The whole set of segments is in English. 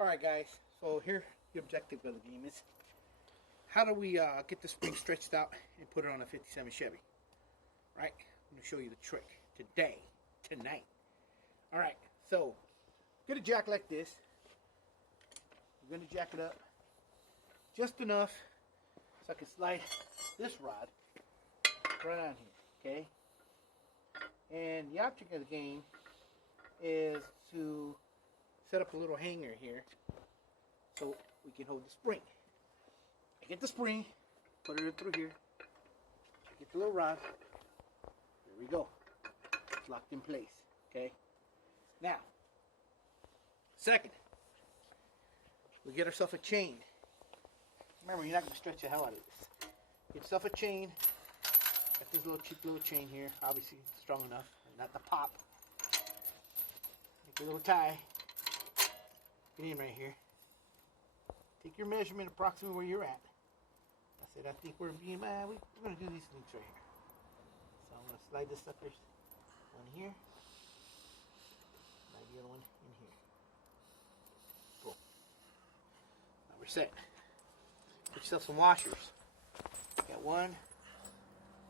Alright guys, so here the objective of the game is how do we get the spring stretched out and put it on a 57 Chevy. Right? I'm going to show you the trick tonight. Alright, so get a jack like this. You're going to jack it up just enough so I can slide this rod right on here, okay? And the object of the game is to set up a little hanger here so we can hold the spring. I get the spring, put it through here, I get the little rod, there we go, it's locked in place, okay? Now, second, we get ourselves a chain. Remember, you're not going to stretch the hell out of this. Get yourself a chain, got this little cheap little chain here, obviously strong enough, not to pop. Make a little tie. Get in right here. Take your measurement approximately where you're at. I said I think we're going to do these things right here. So I'm going to slide this suckers one here. Slide the other one in here. Cool. Now we're set. Get yourself some washers. Got 1,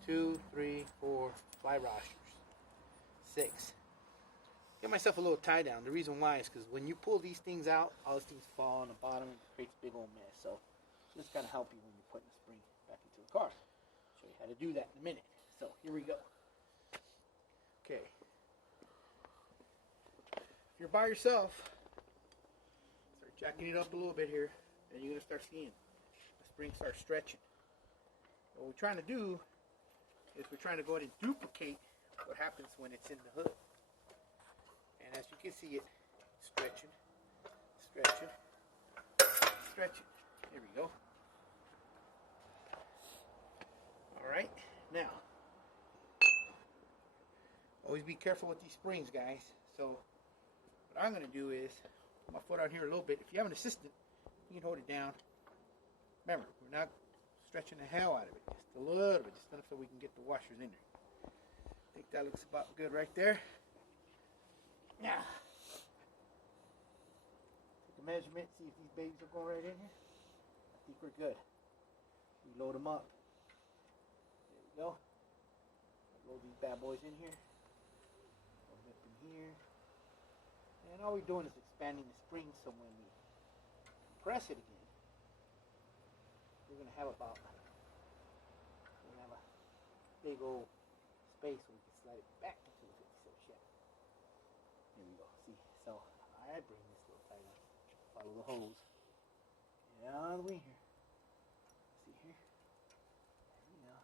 2, 3, 4, 5 washers. 6. Get myself a little tie down. The reason why is because when you pull these things out, all these things fall on the bottom and it creates a big old mess. So this is going to help you when you're putting the spring back into the car. I'll show you how to do that in a minute. So here we go. Okay. If you're by yourself, start jacking it up a little bit here, and you're going to start seeing the spring start stretching. What we're trying to do is we're trying to go ahead and duplicate what happens when it's in the hood. And as you can see it stretching, stretching, stretching. There we go. Alright, now, always be careful with these springs, guys. So, what I'm going to do is, put my foot out here a little bit. If you have an assistant, you can hold it down. Remember, we're not stretching the hell out of it. Just a little bit, just enough so we can get the washers in there. I think that looks about good right there. Now, take a measurement, see if these babies are going right in here. I think we're good. We load them up. There we go. Load these bad boys in here. Load them up in here. And all we're doing is expanding the spring so when we press it again, we're going to have a big old space so we can slide it back into the 57 Chevy. Here we go. See, so I bring this little tie down. Follow the hose. Get all the way here. See here? There we go.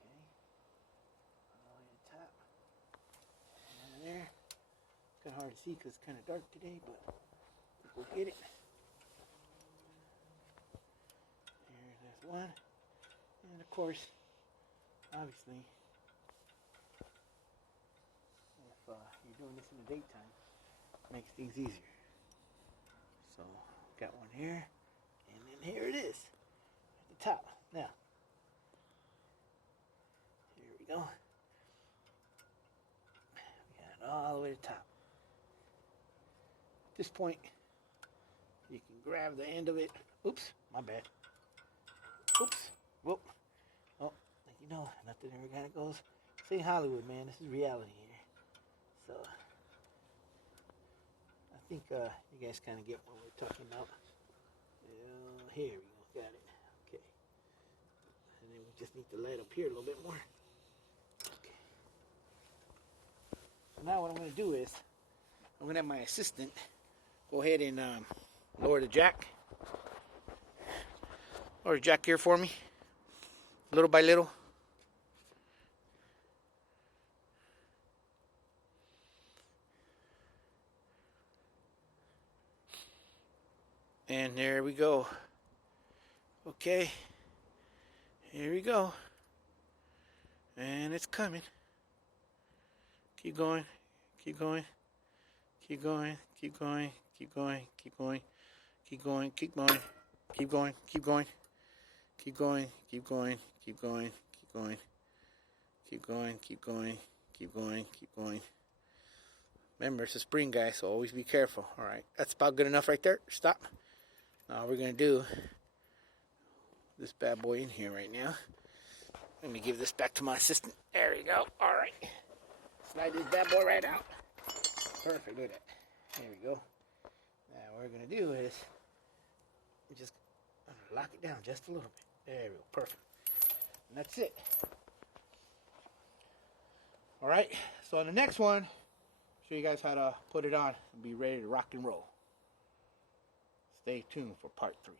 Okay. All the way to the top. And there. It's kind of hard to see because it's kind of dark today, but we'll get it. There's one. And of course, obviously, if you're doing this in the daytime, it makes things easier. So, got one here, and then here it is, at the top. Now, here we go. We got it all the way to the top. At this point, you can grab the end of it. Oops, my bad. Oops, whoop. Oh, like you know, nothing ever kind of goes. This ain't Hollywood, man. This is reality here. So, I think you guys kind of get what we're talking about. Here we go. Got it. Okay. And then we just need to light up here a little bit more. Okay. So now what I'm going to do is, I'm going to have my assistant go ahead and lower the jack. Lower the jack here for me. Little by little. And there we go. Okay. Here we go. And it's coming. Keep going. Keep going. Keep going. Keep going. Keep going. Keep going. Keep going. Keep going. Keep going. Keep going. Keep going. Keep going. Keep going. Keep going. Keep going. Keep going. Keep going. Keep going. Remember, it's a spring, guys, so always be careful. All right, that's about good enough right there. Stop. Now we're going to do this bad boy in here right now. Let me give this back to my assistant. There we go. All right. Slide this bad boy right out. Perfect. Look at that. There we go. Now what we're going to do is just lock it down just a little bit. There we go. Perfect. And that's it. All right. So on the next one, show you guys how to put it on and be ready to rock and roll. Stay tuned for part 3.